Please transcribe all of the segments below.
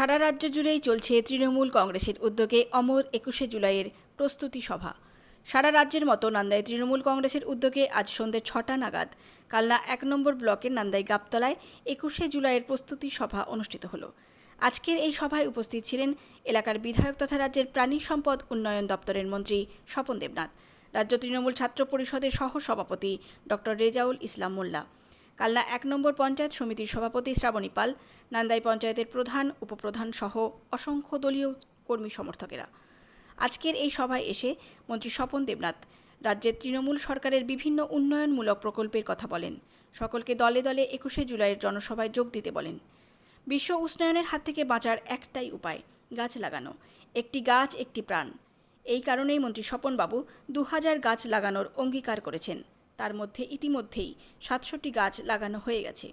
সারা রাজ্য জুড়েই চলছে তৃণমূল কংগ্রেসের উদ্যোগে অমর একুশে জুলাইয়ের প্রস্তুতি সভা। সারা রাজ্যের মতো নান্দায় তৃণমূল কংগ্রেসের উদ্যোগে আজ সন্ধ্যে ছটা নাগাদ কালনা এক নম্বর ব্লকের নান্দাই গাবতলায় একুশে জুলাইয়ের প্রস্তুতি সভা অনুষ্ঠিত হলো। আজকের এই সভায় উপস্থিত ছিলেন এলাকার বিধায়ক তথা রাজ্যের প্রাণী সম্পদ উন্নয়ন দপ্তরের মন্ত্রী স্বপন দেবনাথ, রাজ্য তৃণমূল ছাত্র পরিষদের সহ সভাপতি ডক্টর রেজাউল ইসলাম মোল্লা কালনা এক নম্বর পঞ্চায়েত সমিতির সভাপতি শ্রাবণী পাল, নান্দাই পঞ্চায়েতের প্রধান, উপপ্রধান সহ অসংখ্য দলীয় কর্মী সমর্থকেরা। আজকের এই সভায় এসে মন্ত্রী স্বপন দেবনাথ, রাজ্যের তৃণমূল সরকারের বিভিন্ন উন্নয়নমূলক প্রকল্পের কথা বলেন। সকলকে দলে দলে একুশে জুলাইয়ের জনসভায় যোগ দিতে বলেন। বিশ্ব উষ্ণায়নের হাত থেকে বাঁচার একটাই উপায়, গাছ লাগানো। একটি গাছ, একটি প্রাণ। এই কারণেই মন্ত্রী স্বপনবাবু দু হাজার গাছ লাগানোর অঙ্গীকার করেছেন। তার মধ্যে ইতিমধ্যেই সাতষট্টি গাছ লাগানো হয়ে গেছে।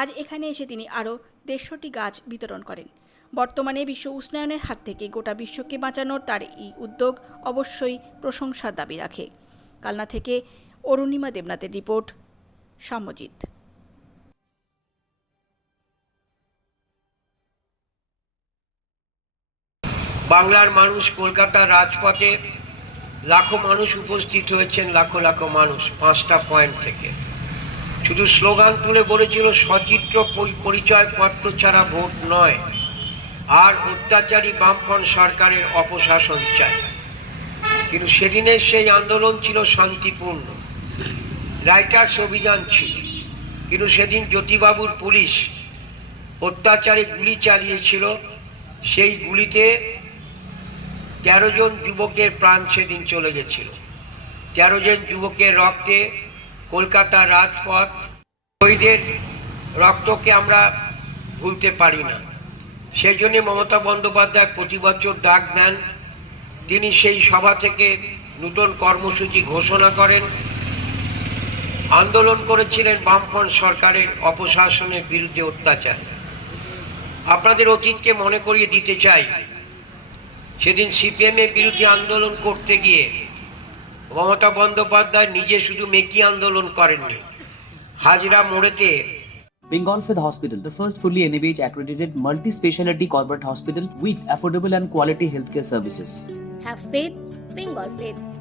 আজ এখানে এসে তিনি আরও দেড়শোটি গাছ বিতরণ করেন। বর্তমানে বিশ্ব উষ্ণায়নের হাত থেকে গোটা বিশ্বকে বাঁচানোর তার এই উদ্যোগ অবশ্যই প্রশংসার দাবি রাখে। কালনা থেকে অরুণিমা দেবনাথের রিপোর্ট, সাম্যজিৎ। বাংলার মানুষ কলকাতার রাজপথে লাখো মানুষ উপস্থিত হয়েছেন, লাখো লাখো মানুষ, পাঁচটা পয়েন্ট থেকে। শুধু স্লোগান তুলে বলেছিল, সচিত্র পরি- পরিচয়পত্র ছাড়া ভোট নয়, আর অত্যাচারী বামফ্রন্ট সরকারের অপশাসন চাই। কিন্তু সেদিনের সেই আন্দোলন ছিল শান্তিপূর্ণ। রাইটার্স অভিযান ছিল, কিন্তু সেদিন জ্যোতিবাবুর পুলিশ অত্যাচারে গুলি চালিয়েছিল। সেই গুলিতে তেরো জন যুবকের প্রাণ সেদিন চলে গেছিল। তেরো জন যুবকের রক্তে কলকাতার রাজপথ শহীদের রক্তকে আমরা ভুলতে পারি না। সেই জন্য মমতা বন্দ্যোপাধ্যায় প্রতি বছর ডাক দেন। তিনি সেই সভা থেকে নূতন কর্মসূচি ঘোষণা করেন। আন্দোলন করেছিলেন বামফ্রন্ট সরকারের অপশাসনের বিরুদ্ধে অত্যাচার। আপনাদের অতীতকে মনে করিয়ে দিতে চাই সেদিন সিপিএম এর বিরুদ্ধে আন্দোলন করতে গিয়ে মমতা বন্দ্যোপাধ্যায় নিজে শুধু মেকি আন্দোলন করেননি Hazra মোড়েতে Bengal Fifth Hospital, the first fully NABH accredited multi speciality corporate hospital with affordable and quality healthcare services. Have faith, Bengal faith.